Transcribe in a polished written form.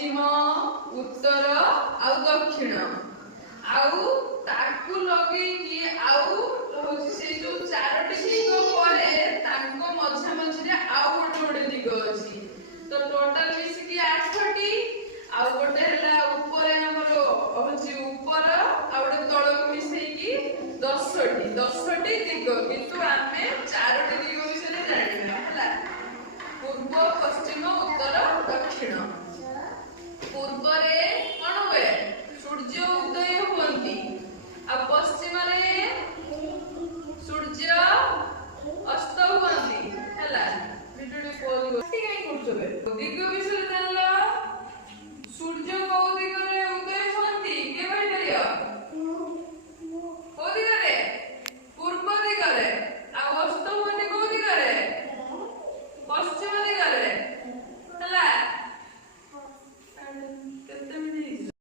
पश्चिम उत्तर आउ दक्षिण आउ ताकू लगे आउ से जो चारोटी दिग पर मझा मझे आउ गोटे गोटे दिग अच्छी तो टोटाल मिसिकी 8टी आउ गोटे ऊपर ऊपर आउ गोटे तलक मिसेकी 10टी दिग किंतु आमे 4टी दिग विषय जानिबा है पूर्व पश्चिम उत्तर दक्षिण पूर्व